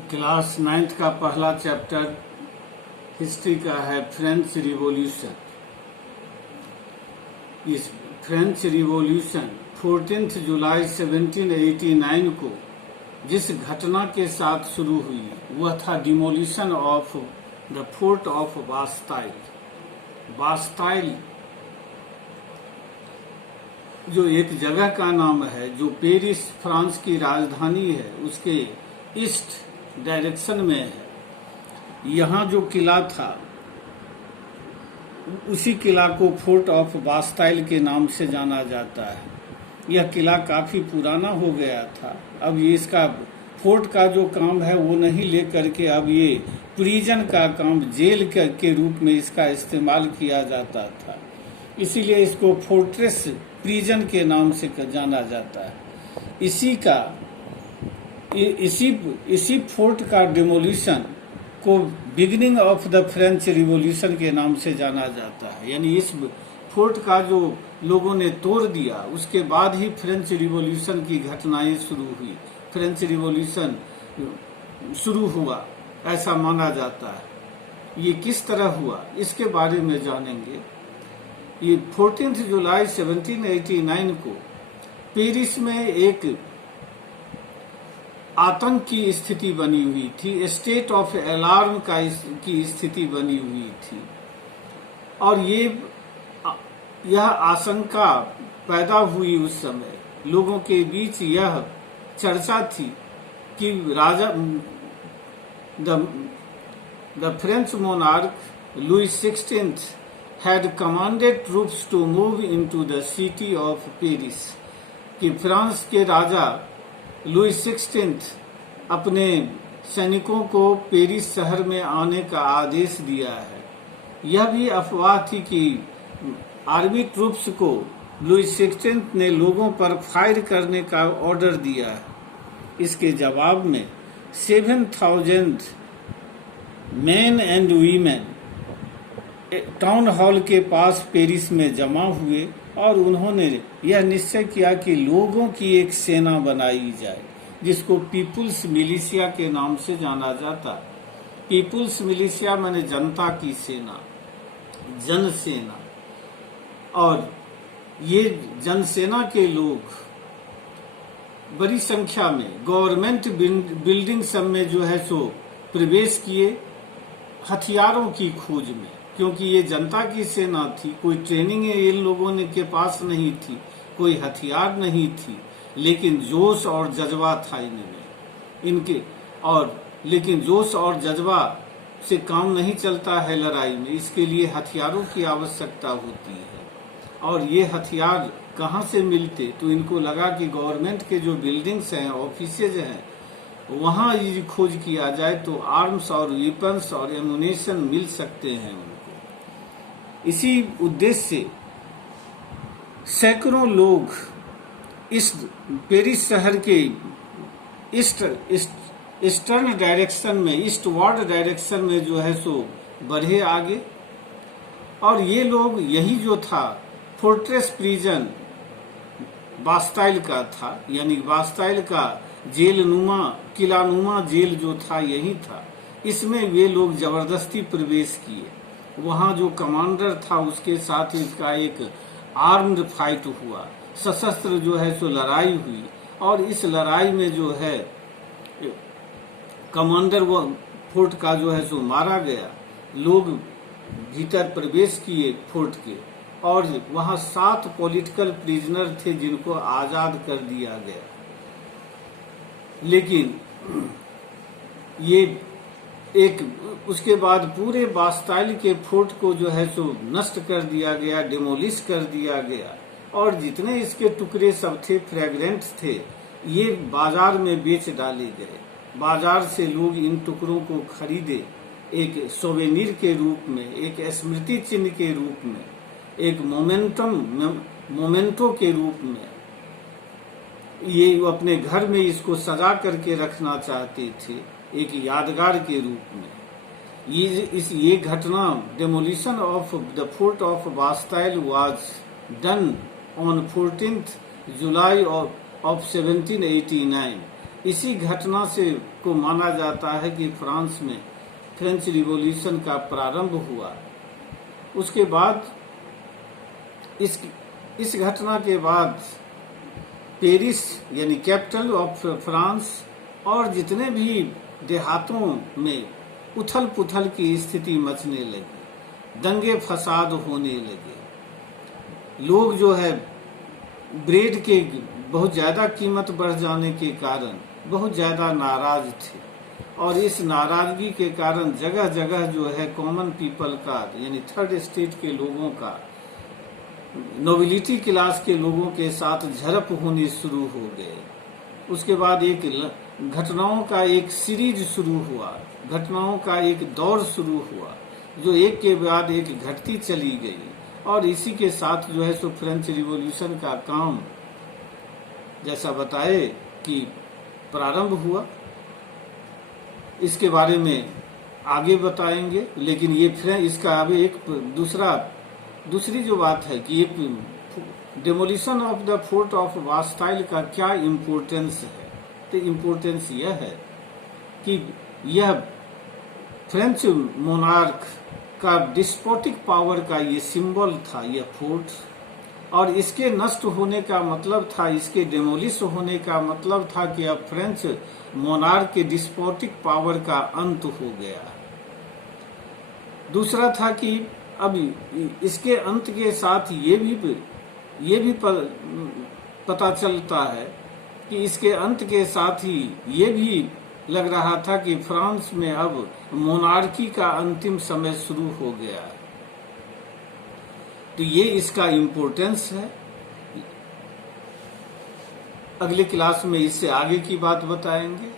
Class 9th का पहला chapter history का है फ्रेंच रिवॉल्यूशन। इस फ्रेंच रिवॉल्यूशन 14 जुलाई 1789 को जिस घटना के साथ शुरू हुई वह था demolition of the fort of Bastille. Bastille जो एक जगह का नाम है जो पेरिस फ्रांस की राजधानी है उसके ईस्ट डायरेक्शन में है। यहाँ जो किला था उसी किला को फोर्ट ऑफ बास्टाइल के नाम से जाना जाता है। यह किला काफी पुराना हो गया था। अब ये इसका फोर्ट का जो काम है वो नहीं लेकर के अब ये प्रिजन का काम, जेल के रूप में इसका इस्तेमाल किया जाता था। इसीलिए इसको फोर्ट्रेस प्रिजन के नाम से जाना जाता है। इसी फोर्ट का डिमोलिशन को beginning of the French revolution के नाम से जाना जाता है। यानी इस फोर्ट का जो लोगों ने तोड़ दिया उसके बाद ही फ्रेंच रिवॉल्यूशन की घटनाएं शुरू हुई, फ्रेंच रिवॉल्यूशन शुरू हुआ ऐसा माना जाता है। ये किस तरह हुआ इसके बारे में जानेंगे। ये 14 जुलाई 1789 को पेरिस में एक आतंक की स्थिति बनी हुई थी, स्टेट ऑफ अलार्म की स्थिति बनी हुई थी और यह आशंका पैदा हुई उस समय लोगों के बीच यह चर्चा थी कि राजा the French monarch Louis 16th had commanded troops to move into the city of Paris कि फ्रांस के राजा लुई 16th अपने सैनिकों को पेरिस शहर में आने का आदेश दिया है। यह भी अफवाह थी कि आर्मी ट्रूप्स को लुई 16th ने लोगों पर फायर करने का ऑर्डर दिया है। इसके जवाब में 7,000 main and women town hall के पास पेरिस में जमा हुए और उन्होंने यह निश्चय किया कि लोगों की एक सेना बनाई जाए जिसको पीपुल्स मिलिशिया के नाम से जाना जाता। पीपुल्स मिलिशिया माने जनता की सेना, जनसेना। और ये जनसेना के लोग बड़ी संख्या में गवर्नमेंट बिल्डिंग सब में जो है सो प्रवेश किए हथियारों की खोज में, क्योंकि ये जनता की सेना थी। कोई ट्रेनिंग इन लोगों के पास नहीं थी, कोई हथियार नहीं थी, लेकिन जोश और जज्बा था इनके। और लेकिन जोश और जज्बा से काम नहीं चलता है लड़ाई में, इसके लिए हथियारों की आवश्यकता होती है। और ये हथियार कहाँ से मिलते, तो इनको लगा कि गवर्नमेंट के जो बिल्डिंग्स हैं, ऑफिसेज हैं, वहाँ ये खोज किया जाए तो आर्म्स और वेपन्स और एमुनेशन मिल सकते हैं उनको। इसी उद्देश्य से सैकड़ों लोग इस पेरिस शहर के ईस्टर्न डायरेक्शन में, ईस्टवर्ड डायरेक्शन में जो है सो बढ़े आगे। और ये लोग यही जो था फोर्ट्रेस प्रिजन बास्टाइल का था, यानी बास्टाइल का जेलनुमा, किलानुमा जेल जो था यही था। इसमें वे लोग जबरदस्ती प्रवेश किए। वहाँ जो कमांडर था उसके साथ इसका एक आर्म्ड फाइट हुआ, सशस्त्र जो है सो लड़ाई हुई। और इस लड़ाई में जो है कमांडर वो फोर्ट का जो है सो मारा गया। लोग भीतर प्रवेश किए फोर्ट के और वहाँ 7 पॉलिटिकल प्रिजनर थे जिनको आजाद कर दिया गया। लेकिन ये एक उसके बाद पूरे बास्टाइल के फोर्ट को जो है सो नष्ट कर दिया गया, डिमोलिश कर दिया गया। और जितने इसके टुकड़े सब थे, फ्रेगरेंट्स थे, ये बाजार में बेच डाले गए। बाजार से लोग इन टुकड़ों को खरीदे, एक सोवेनिर के रूप में, एक स्मृति चिन्ह के रूप में, एक मोमेंटो के रूप में। ये अपने घर में इसको सजा करके रखना चाहते थे, एक यादगार के रूप में। ये घटना demolition of the fort of Bastille was done on 14 July of 1789। इसी घटना से को माना जाता है कि फ्रांस में फ्रेंच रिवॉल्यूशन का प्रारंभ हुआ। उसके बाद इस घटना के बाद पेरिस यानी कैपिटल ऑफ फ्रांस और जितने भी देहातों में उथल पुथल की स्थिति मचने लगी, दंगे फसाद होने लगे। लोग जो है ब्रेड के बहुत ज़्यादा कीमत बढ़ जाने के कारण बहुत ज़्यादा नाराज थे और इस नाराजगी के कारण जगह जगह जो है कॉमन पीपल का यानी थर्ड स्टेट के लोगों का नोबिलिटी क्लास के लोगों के साथ झड़प होनी शुरू हो गए। उसके बाद एक घटनाओं का एक सीरीज शुरू हुआ, घटनाओं का एक दौर शुरू हुआ जो एक के बाद एक घटती चली गई और इसी के साथ जो है सो फ्रेंच रिवॉल्यूशन का काम जैसा बताए कि प्रारंभ हुआ। इसके बारे में आगे बताएंगे, लेकिन ये फिर इसका अभी एक दूसरी जो बात है कि ये demolition of the fort of Bastille का क्या इम्पोर्टेंस है। तो इम्पोर्टेंस यह है कि यह फ्रेंच मोनार्क का डिस्पोटिक पावर का ये सिंबल था, यह फोर्ट, और इसके नष्ट होने का मतलब था, इसके डेमोलिश होने का मतलब था कि अब फ्रेंच मोनार्क के डिस्पोटिक पावर का अंत हो गया। दूसरा था कि अब इसके अंत के साथ ये भी पता चलता है कि इसके अंत के साथ ही ये भी लग रहा था कि फ्रांस में अब मोनार्की का अंतिम समय शुरू हो गया है। तो ये इसका इम्पोर्टेंस है। अगले क्लास में इससे आगे की बात बताएंगे।